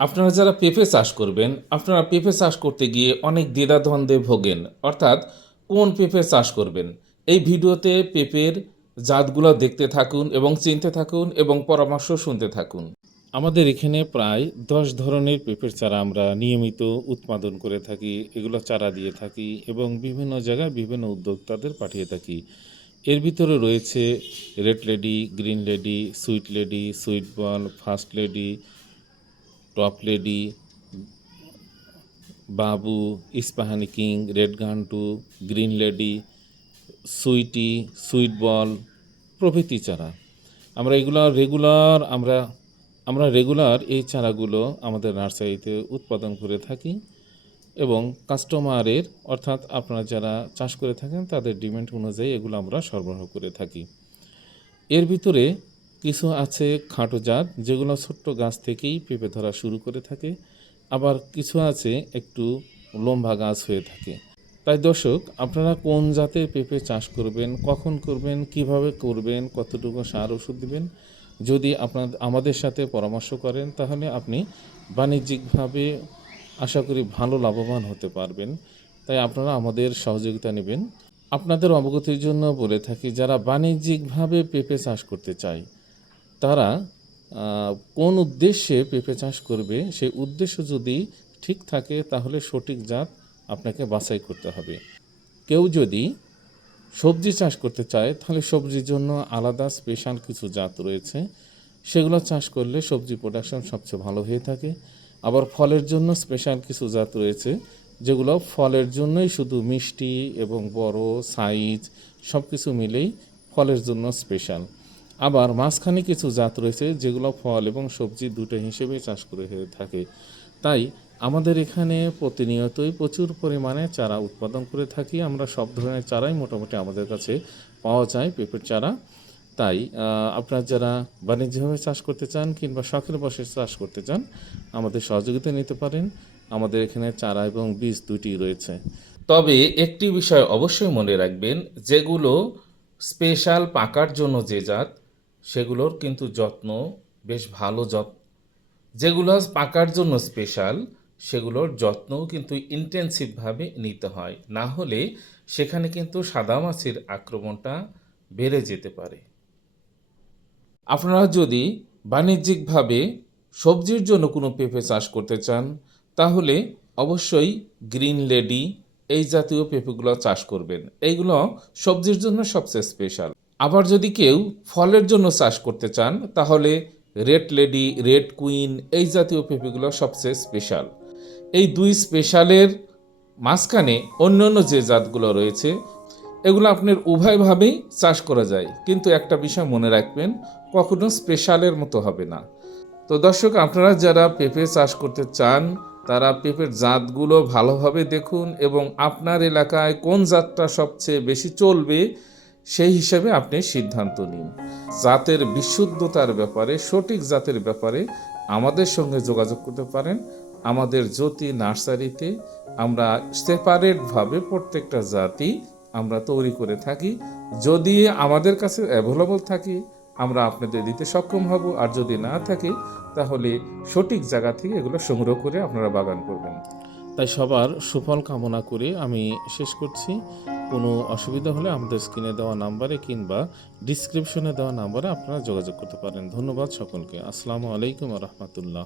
আপনারা যারা পেঁপে চাষ করবেন, আপনারা পেঁপে চাষ করতে গিয়ে অনেক দ্বিধাদ্বন্দ্বে ভোগেন। অর্থাৎ কোন পেঁপে চাষ করবেন? এই ভিডিওতে পেঁপের জাতগুলো দেখতে থাকুন এবং চিনতে থাকুন এবং পরামর্শ শুনতে থাকুন। আমাদের এখানে প্রায় দশ ধরনের পেঁপের চারা আমরা নিয়মিত উৎপাদন করে থাকি, এগুলো চারা দিয়ে থাকি এবং বিভিন্ন জায়গায় বিভিন্ন উদ্যোক্তাদের পাঠিয়ে থাকি। এর ভিতরে রয়েছে red lady, green lady, sweet lady, sweet ball first lady top lady, বাবু, Ispahani king, red গান্টু green lady, sweetie, sweet ball, প্রভৃতি চারা। আমরা এগুলো রেগুলার আমরা আমরা রেগুলার এই চারাগুলো আমাদের নার্সারিতে উৎপাদন করে থাকি এবং কাস্টমারের অর্থাৎ আপনারা যারা চাষ করে থাকেন, তাদের ডিমান্ড অনুযায়ী এগুলো আমরা সরবরাহ করে থাকি। এর ভিতরে কিছু আছে খাটো জাত, যেগুলো ছোট্ট গাছ থেকেই পেঁপে ধরা শুরু করে থাকে। আবার কিছু আছে একটু লম্বা গাছ হয়ে থাকে। তাই দর্শক, আপনারা কোন জাতের পেঁপে চাষ করবেন, কখন করবেন, কীভাবে করবেন, কতটুকু সার ওষুধ দেবেন, যদি আপনার, আমাদের সাথে পরামর্শ করেন, তাহলে আপনি বাণিজ্যিকভাবে আশা করি ভালো লাভবান হতে পারবেন। তাই আপনারা আমাদের সহযোগিতা নেবেন। আপনাদের অবগতির জন্য বলে থাকি, যারা বাণিজ্যিকভাবে পেঁপে চাষ করতে চায় তারা কোন উদ্দেশ্যে পেঁপে চাষ করবে, সেই উদ্দেশ্য যদি ঠিক থাকে, তাহলে সঠিক জাত আপনাকে বাছাই করতে হবে। কেউ যদি সবজি চাষ করতে চায়, তাহলে সবজির জন্য আলাদা স্পেশাল কিছু জাত রয়েছে। সেগুলো চাষ করলে সবজি প্রোডাকশন সবচেয়ে ভালো হয়ে থাকে। আবার ফলের জন্য স্পেশাল কিছু জাত রয়েছে, যেগুলো ফলের জন্যই শুধু মিষ্টি এবং বড় সাইজ সব কিছু মিলেই ফলের জন্য স্পেশাল আবার মাঝখানে কিছু জাত রয়েছে যেগুলো ফল এবং সবজি দুটো হিসেবে চাষ করে হয়ে থাকে। তাই আমাদের এখানে প্রতিনিয়তই প্রচুর পরিমাণে চারা উৎপাদন করে থাকি। আমরা সব ধরনের চারাই মোটামুটি আমাদের কাছে পাওয়া যায়, পেঁপের চারা। তাই আপনারা যারা বাণিজ্যভাবে চাষ করতে চান কিংবা শখের বসে চাষ করতে চান, আমাদের সহযোগিতা নিতে পারেন। আমাদের এখানে চারা এবং বীজ দুটি রয়েছে। তবে একটি বিষয় অবশ্যই মনে রাখবেন, যেগুলো স্পেশাল পাকার জন্য যে জাত সেগুলোর কিন্তু যত্ন, বেশ ভালো যত্ন। যেগুলো পাকার জন্য স্পেশাল সেগুলোর যত্নও কিন্তু ইন্টেন্সিভভাবে নিতে হয়। না হলে সেখানে কিন্তু সাদা মাছির আক্রমণটা বেড়ে যেতে পারে। আপনারা যদি বাণিজ্যিকভাবে সবজির জন্য কোনো পেঁপে চাষ করতে চান, তাহলে অবশ্যই গ্রিন লেডি এই জাতীয় পেঁপেগুলো চাষ করবেন। এইগুলো সবজির জন্য সবচেয়ে স্পেশাল আবার যদি কেউ ফলের জন্য চাষ করতে চান, তাহলে রেড লেডি, রেড কুইন এই জাতীয় পেঁপেগুলো সবচেয়ে স্পেশাল এই দুই স্পেশালের মাঝখানে অন্য অন্য যে জাতগুলো রয়েছে, এগুলো আপনার উভয়ভাবেই চাষ করা যায়। কিন্তু একটা বিষয় মনে রাখবেন, কখনো স্পেশালের মতো হবে না। তো দর্শক, আপনারা যারা পেঁপে চাষ করতে চান, তারা পেঁপের জাতগুলো ভালোভাবে দেখুন এবং আপনার এলাকায় কোন জাতটা সবচেয়ে বেশি চলবে সেই হিসেবে আপনি সিদ্ধান্ত নিন। জাতের বিশুদ্ধতার ব্যাপারে, সঠিক জাতের ব্যাপারে আমাদের সঙ্গে যোগাযোগ করতে পারেন। আমাদের জ্যোতি নার্সারিতে আমরা সেপারেটভাবে প্রত্যেকটা জাতি আমরা তৈরি করে থাকি। যদি আমাদের কাছে অ্যাভেলেবল থাকে, আমরা আপনাদের দিতে সক্ষম হব। আর যদি না থাকে, তাহলে সঠিক জায়গা থেকে এগুলো সংগ্রহ করে আপনারা বাগান করবেন। তাই সবার সুফল কামনা করে আমি শেষ করছি। কোনো অসুবিধা হলে আমাদের স্ক্রিনে দেওয়া নাম্বারে কিংবা ডিসক্রিপশনে দেওয়া নাম্বারে আপনারা যোগাযোগ করতে পারেন। ধন্যবাদ সকলকে। আসসালামু আলাইকুম রহমতুল্লাহ।